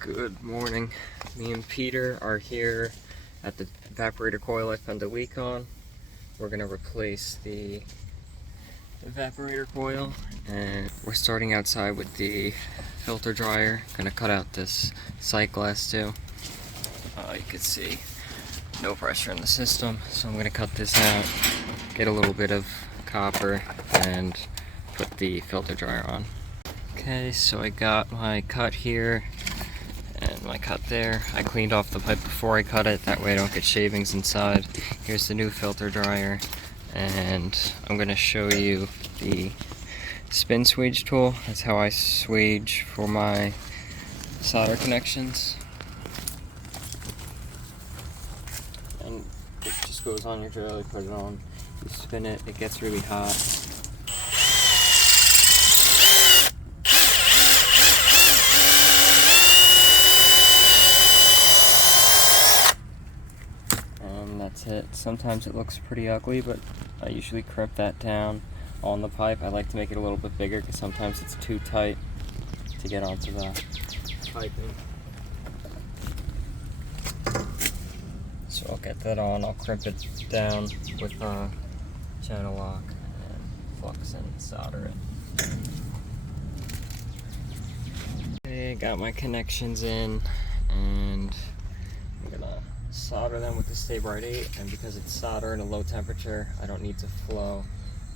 Good morning. Me and Peter are here at the evaporator coil I found a leak on. We're going to replace the evaporator coil, and we're starting outside with the filter dryer. Going to cut out this sight glass too. You can see no pressure in the system, so I'm going to cut this out, get a little bit of copper, and put the filter dryer on. Okay, so I got my cut here and my cut there. I cleaned off the pipe before I cut it, that way I don't get shavings inside. Here's the new filter dryer, and I'm going to show you the spin swage tool. That's how I swage for my solder connections. And it just goes on your drill, you put it on, you spin it, it gets really hot. That's it. Sometimes it looks pretty ugly, but I usually crimp that down on the pipe. I like to make it a little bit bigger because sometimes it's too tight to get onto the piping. So I'll get that on, I'll crimp it down with a channel lock and flux and solder it. Okay, got my connections in, and I'm gonna solder them with the Stabrite 8, and because it's solder in a low temperature, I don't need to flow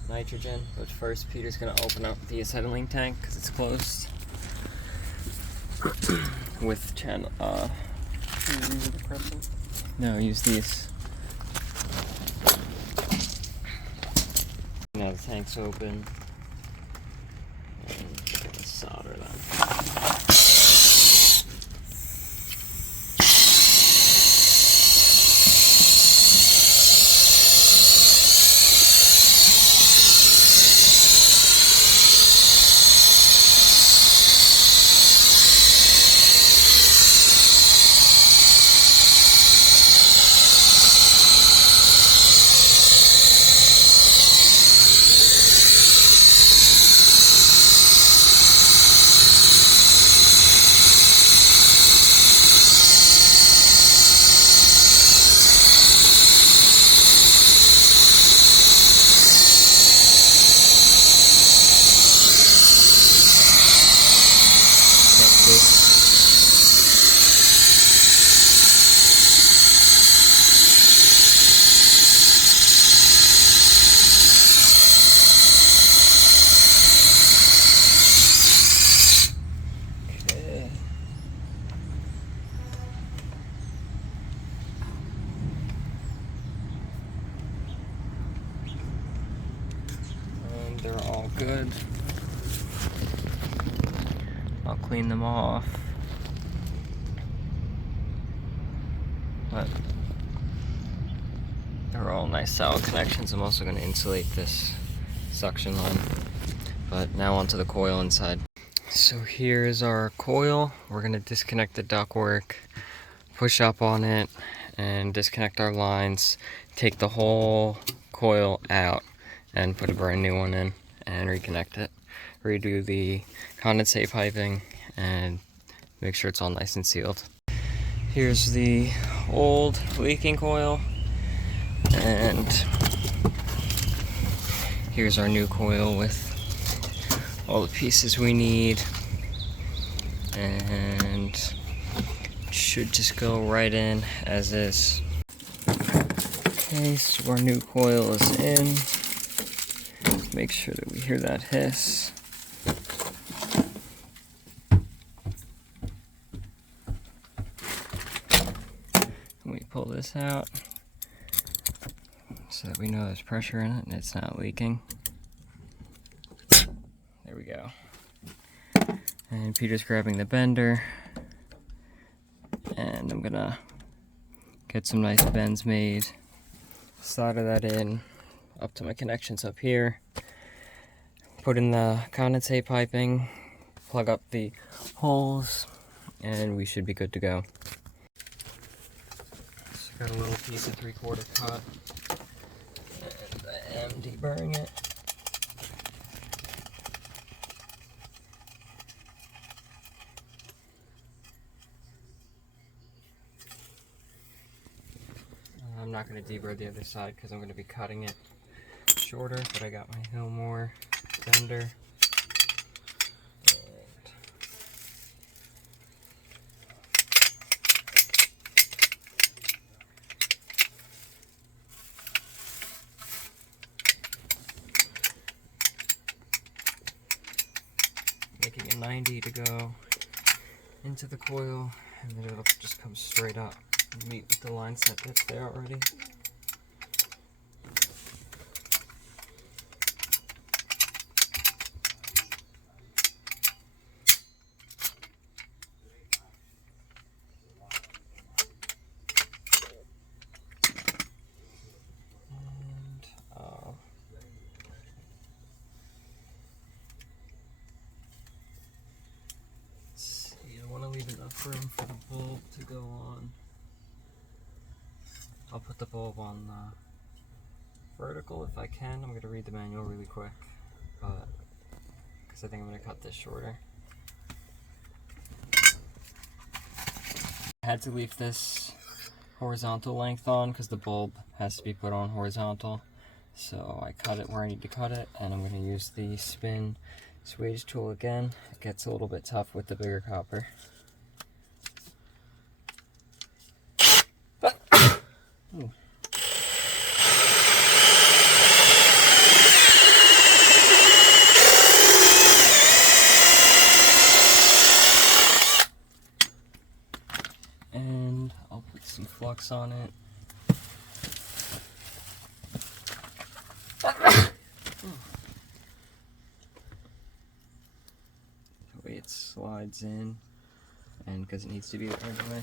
nitrogen. But first, Peter's gonna open up the acetylene tank because it's closed with channel. Use the Crescent? No, use these. Now the tank's open, and I'm gonna solder them. They're all good. I'll clean them off. But they're all nice solid connections. I'm also going to insulate this suction line. But now onto the coil inside. So here's our coil. We're going to disconnect the ductwork, push up on it, and disconnect our lines. Take the whole coil out and put a brand new one in and reconnect it. Redo the condensate piping and make sure it's all nice and sealed. Here's the old leaking coil, and here's our new coil with all the pieces we need, and should just go right in as is. Okay, so our new coil is in. Make sure that we hear that hiss. And we pull this out so that we know there's pressure in it and it's not leaking. There we go. And Peter's grabbing the bender, and I'm gonna get some nice bends made, solder that in up to my connections up here, put in the condensate piping, plug up the holes, and we should be good to go. So got a little piece of 3/4 cut, and I am deburring it. not going to deburr the other side because I'm going to be cutting it shorter, but I got my Hillmore bender. Making a 90 to go into the coil, and then it'll just come straight up and meet with the line set that's there already. Enough room for the bulb to go on. I'll put the bulb on vertical if I can. I'm going to read the manual really quick, but because I think I'm going to cut this shorter. I had to leave this horizontal length on because the bulb has to be put on horizontal. So I cut it where I need to cut it, and I'm going to use the spin swage tool again. It gets a little bit tough with the bigger copper. Ooh. And I'll put some flux on it. The way it slides in, and because it needs to be there anyway.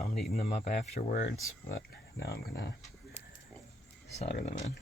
I'm neating them up afterwards, but now I'm gonna solder them in.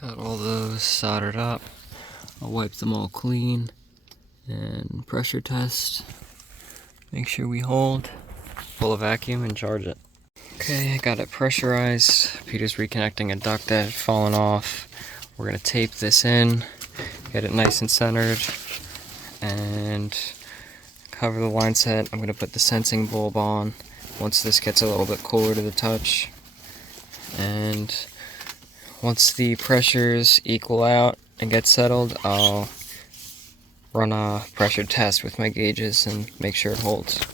Got all those soldered up. I'll wipe them all clean and pressure test. Make sure we hold. Pull a vacuum and charge it. Okay, I got it pressurized. Peter's reconnecting a duct that had fallen off. We're gonna tape this in, get it nice and centered, and cover the line set. I'm gonna put the sensing bulb on once this gets a little bit cooler to the touch. And once the pressures equal out and get settled, I'll run a pressure test with my gauges and make sure it holds.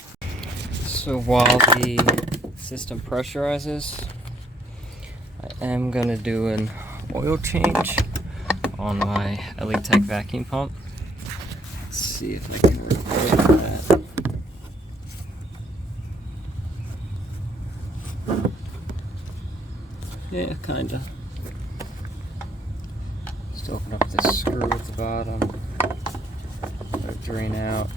So while the system pressurizes, I am going to do an oil change on my LE Tech vacuum pump. Let's see if I can record that. Yeah, kinda. Just open up this screw at the bottom. Let it drain out.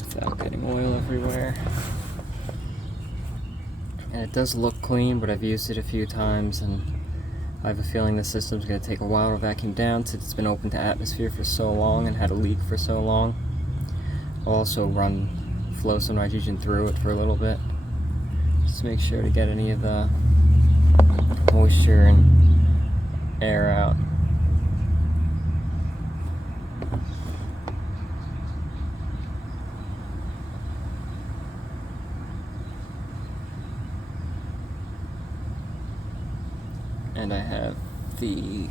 Without getting oil everywhere. And it does look clean, but I've used it a few times and I have a feeling the system's going to take a while to vacuum down since it's been open to atmosphere for so long and had a leak for so long. I'll also flow some nitrogen through it for a little bit, just to make sure to get any of the moisture and air out. And I have the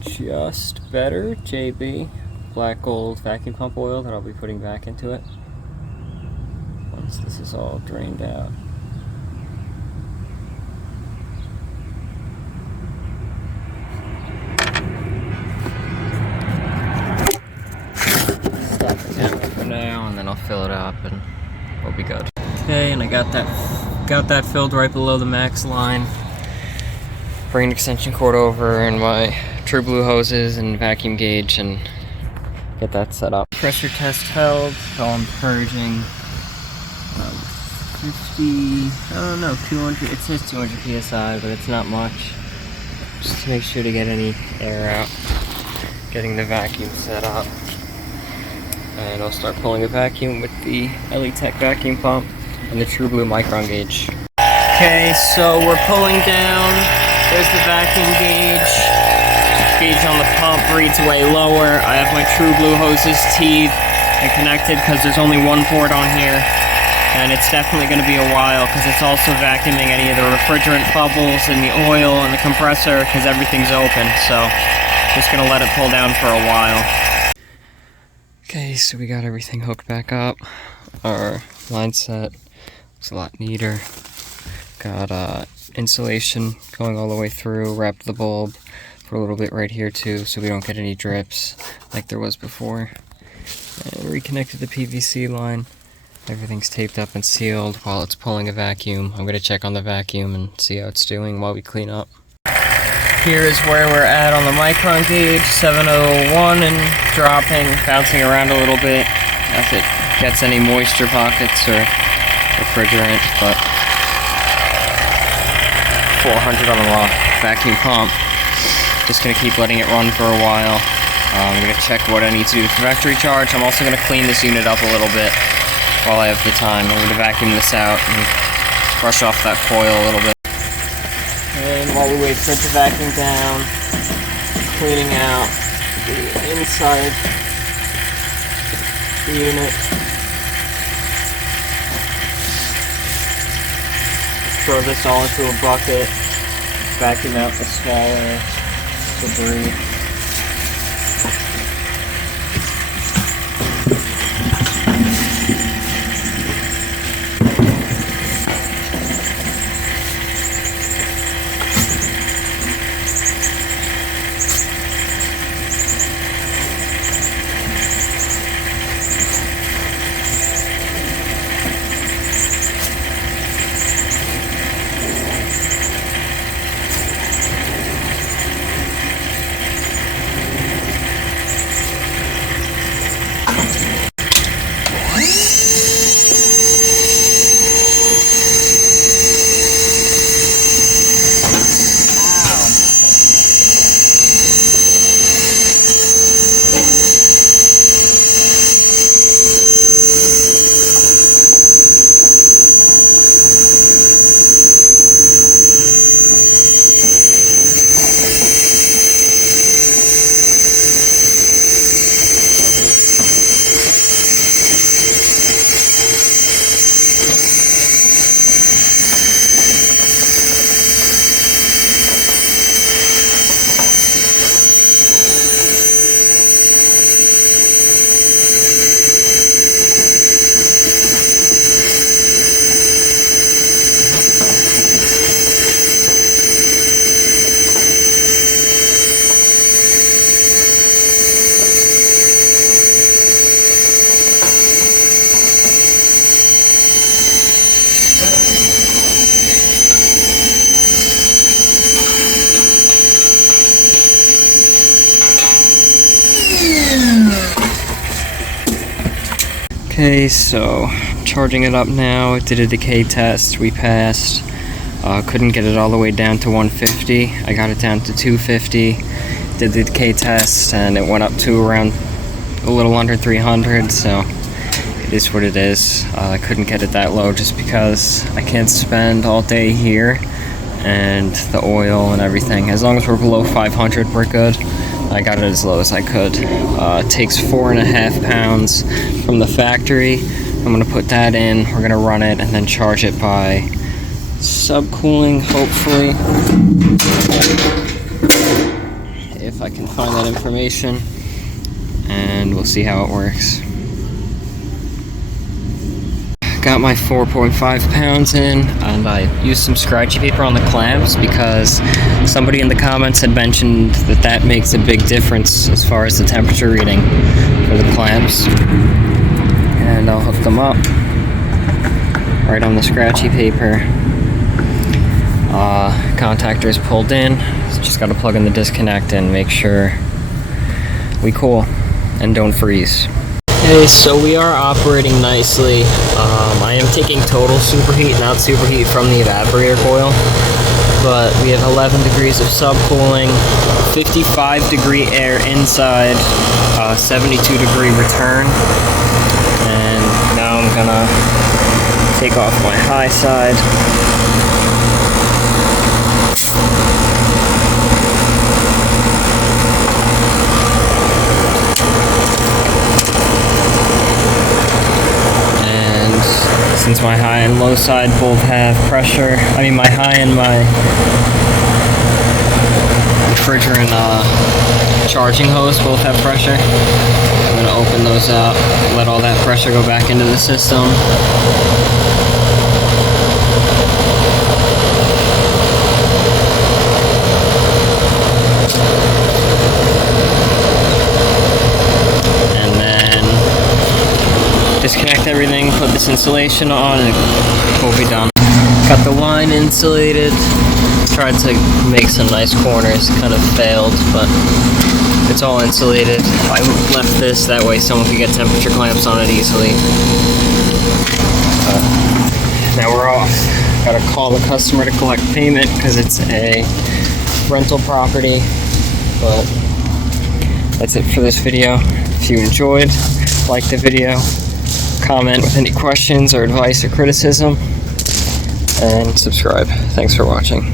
Just Better JB black gold vacuum pump oil that I'll be putting back into it once this is all drained out. Stop it down for now, and then I'll fill it up and we'll be good. Okay, and I got that filled right below the max line. Bring an extension cord over and my TruBlu hoses and vacuum gauge and get that set up. Pressure test held, so I'm purging 50, I don't know, 200, it says 200 psi, but it's not much. Just to make sure to get any air out. Getting the vacuum set up. And I'll start pulling the vacuum with the LE-Tech vacuum pump and the TruBlu micron gauge. Okay, so we're pulling down. There's the vacuum gauge. Gauge on the pump reads way lower. I have my TruBlu hoses teed and connected because there's only one port on here. And it's definitely going to be a while because it's also vacuuming any of the refrigerant bubbles and the oil and the compressor because everything's open. So just going to let it pull down for a while. Okay, so we got everything hooked back up. Our line set looks a lot neater. Got insulation going all the way through, wrapped the bulb for a little bit right here too so we don't get any drips like there was before. And reconnected the PVC line. Everything's taped up and sealed while it's pulling a vacuum. I'm going to check on the vacuum and see how it's doing while we clean up. Here is where we're at on the micron gauge, 701 and dropping, bouncing around a little bit as it gets any moisture pockets or refrigerant, but 400 on the vacuum pump. Just going to keep letting it run for a while. I'm going to check what I need to do for factory charge. I'm also going to clean this unit up a little bit while I have the time. I'm going to vacuum this out and brush off that coil a little bit. And while we wait for it to vacuum down, cleaning out the inside of the unit. Throw this all into a bucket, vacuum out the smaller debris. Okay, so charging it up now. Did a decay test. We passed. Couldn't get it all the way down to 150. I got it down to 250. Did the decay test, and it went up to around a little under 300. So it is what it is. I couldn't get it that low just because I can't spend all day here, and the oil and everything. As long as we're below 500, we're good. I got it as low as I could. It takes 4.5 pounds from the factory. I'm gonna put that in. We're gonna run it and then charge it by subcooling, hopefully. If I can find that information, and we'll see how it works. Got my 4.5 pounds in, and I used some scratchy paper on the clamps because somebody in the comments had mentioned that that makes a big difference as far as the temperature reading for the clamps. And I'll hook them up right on the scratchy paper. Contactor is pulled in, just got to plug in the disconnect and make sure we cool and don't freeze. Okay, so we are operating nicely. I am taking total superheat, not superheat from the evaporator coil, but we have 11 degrees of subcooling, 55 degree air inside, 72 degree return, and now I'm gonna take off my high side. Since my high and low side both have pressure, my high and my refrigerant charging hose both have pressure. I'm going to open those up, let all that pressure go back into the system. Disconnect everything, put this insulation on, and we'll be done. Got the line insulated. Tried to make some nice corners, kind of failed, but it's all insulated. I left this that way someone could get temperature clamps on it easily. Now we're off. Gotta call the customer to collect payment because it's a rental property. But that's it for this video. If you enjoyed, like the video. Comment with any questions or advice or criticism, and subscribe. Thanks for watching.